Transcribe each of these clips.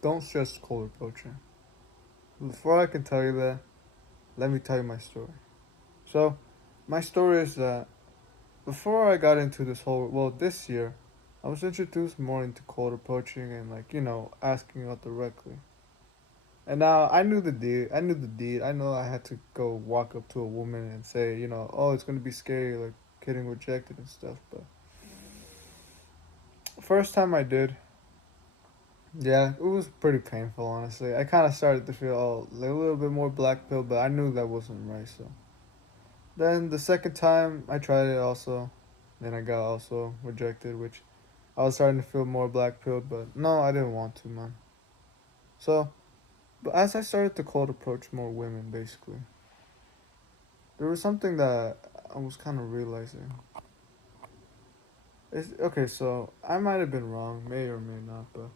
Don't stress cold approaching. Before I can tell you that, let me tell you my story. So, my story is that before I got into this this year, I was introduced more into cold approaching and asking out directly. And now I knew the deed. I knew the deed. I know I had to go walk up to a woman and say, oh, it's gonna be scary, like getting rejected and stuff. But first time I did, yeah, it was pretty painful, honestly. I kind of started to feel like a little bit more black pill, but I knew that wasn't right. So then the second time I tried it also, then I got also rejected, which I was starting to feel more black pilled, but no, I didn't want to, man. So, but as I started to cold approach more women, basically, there was something that I was kind of realizing. Okay, so I might have been wrong, may or may not, but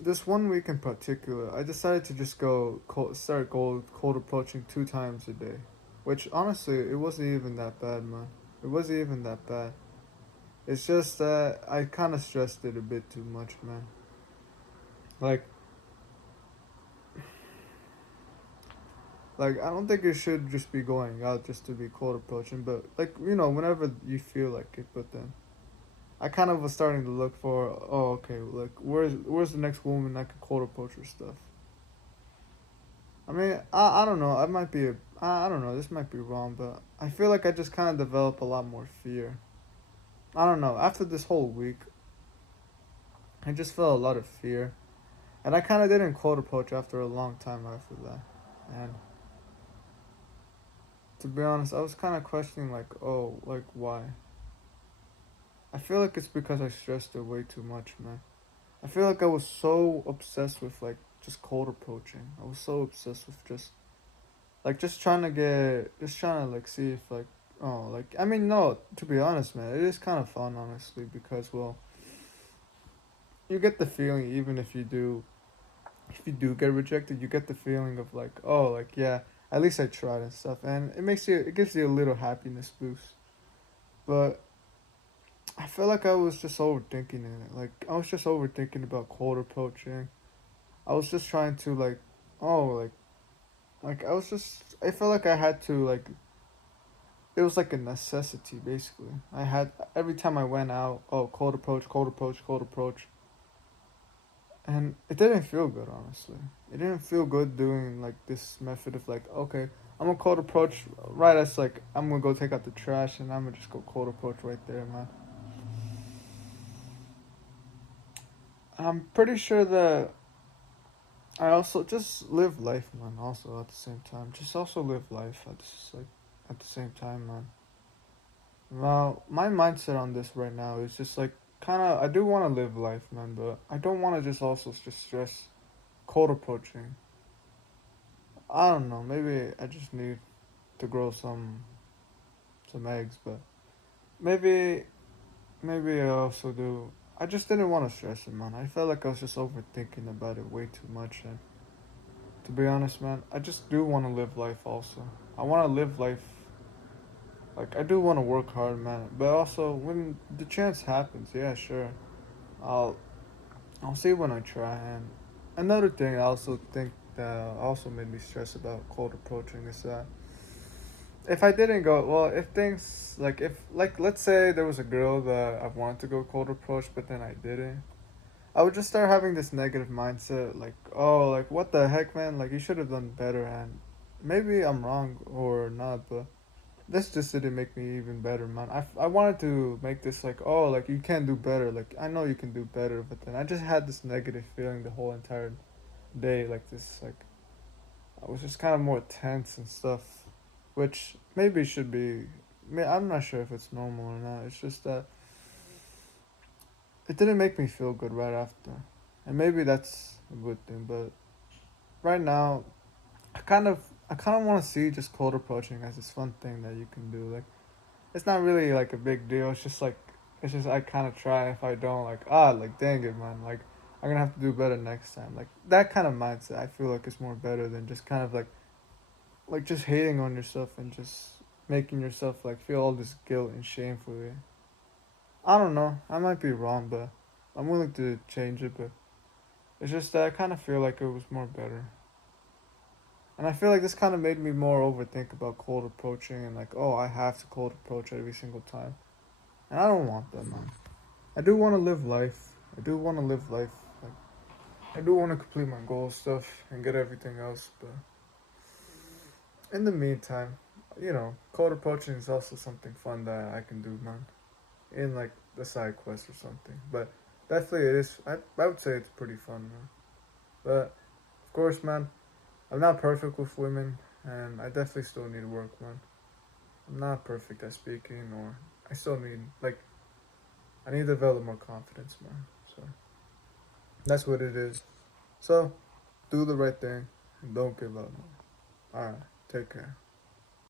this one week in particular, I decided to just start cold approaching 2 times a day, which honestly, it wasn't even that bad, man. It wasn't even that bad. It's just that I kind of stressed it a bit too much, man. Like, I don't think it should just be going out just to be cold approaching, but whenever you feel like it. But then I kind of was starting to look for, oh, okay, like where's the next woman I could cold approach her stuff. I mean, I don't know. I don't know. This might be wrong, but I feel like I just kind of developed a lot more fear. I don't know. After this whole week, I just felt a lot of fear, and I kind of didn't cold approach after a long time after that. And to be honest, I was kind of questioning, like, oh, like why? I feel like it's because I stressed it way too much, man. I feel like I was so obsessed with like just cold approaching. I was so obsessed with just trying to like see if like like I mean no, to be honest, man, it is kind of fun honestly because you get the feeling even if you do get rejected, you get the feeling of like, oh, like yeah, at least I tried and stuff, and it gives you a little happiness boost. But I feel like I was just overthinking it. Like I was just overthinking about cold approaching. I was just trying to oh, I was just I felt like I had to it was like a necessity basically. I had every time I went out, oh, cold approach, cold approach, cold approach, and it didn't feel good honestly. It didn't feel good doing like this method of like, okay, I'm gonna cold approach right as like I'm gonna go take out the trash and I'm gonna just go cold approach right there, man. I'm pretty sure that I also just live life, man. Also at the same time, just also live life at the same time, man. Now my mindset on this right now is just like kind of I do want to live life, man, but I don't want to just also just stress cold approaching. I don't know. Maybe I just need to grow some eggs, but maybe maybe I also do. I just didn't want to stress it, man. I felt like I was just overthinking about it way too much, and to be honest, man, I just do want to live life also. I want to live life. Like, I do want to work hard, man. But also, when the chance happens, yeah, sure. I'll, I'll see when I try. And another thing I also think that also made me stress about cold approaching is that if I didn't go, well, if things, let's say there was a girl that I wanted to go cold approach, but then I didn't. I would just start having this negative mindset, like, oh, like, what the heck, man? Like, you should have done better. And maybe I'm wrong or not, but this just didn't make me even better, man. I wanted to make this like, oh, like, you can do better. Like, I know you can do better, but then I just had this negative feeling the whole entire day. Like, I was just kind of more tense and stuff, which maybe should be. I'm not sure if it's normal or not. It's just that it didn't make me feel good right after. And maybe that's a good thing, but right now I kind of want to see just cold approaching as this fun thing that you can do. Like it's not really like a big deal. It's just I kind of try. If I don't, like, like, dang it, man, like I'm gonna have to do better next time. Like that kind of mindset, I feel like it's more better than just kind of like just hating on yourself and just making yourself like feel all this guilt and shame for it. I don't know. I might be wrong, but I'm willing to change it. But It's just that I kind of feel like it was more better. And I feel like this kind of made me more overthink about cold approaching and like, oh, I have to cold approach every single time. And I don't want that, man. I do want to live life. I do want to live life. Like, I do want to complete my goal stuff and get everything else. But in the meantime, cold approaching is also something fun that I can do, man. In like the side quest or something. But definitely it is. I would say it's pretty fun, man. But of course, man, I'm not perfect with women, and I definitely still need work, man. I'm not perfect at speaking, or I still need I need to develop more confidence, man. So that's what it is. So do the right thing and don't give up, man. All right, take care.